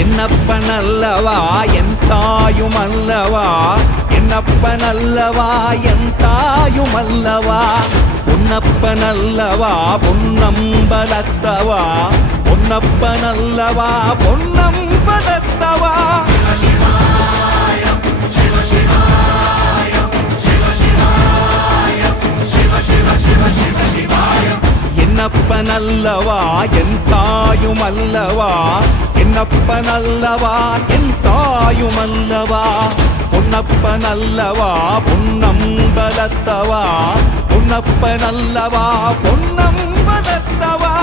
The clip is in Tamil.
என்னப்பனல்லவா என் தாயுமல்லவா, என்னப்பனல்லவா என் தாயுமல்லவா, பொன்னப்பனல்லவா பொன்னம்பலத்தவா, பொன்னப்பனல்லவா பொன்னம்பலத்தவா. என்னப்பனல்லவா என் தாயுமல்லவா, என்னப்பனல்லவா என் தாயுமல்லவா, பொன்னப்பனல்லவா பொன்னம்பலத்தவா, பொன்னப்பனல்லவா பொன்னம்பலத்தவா.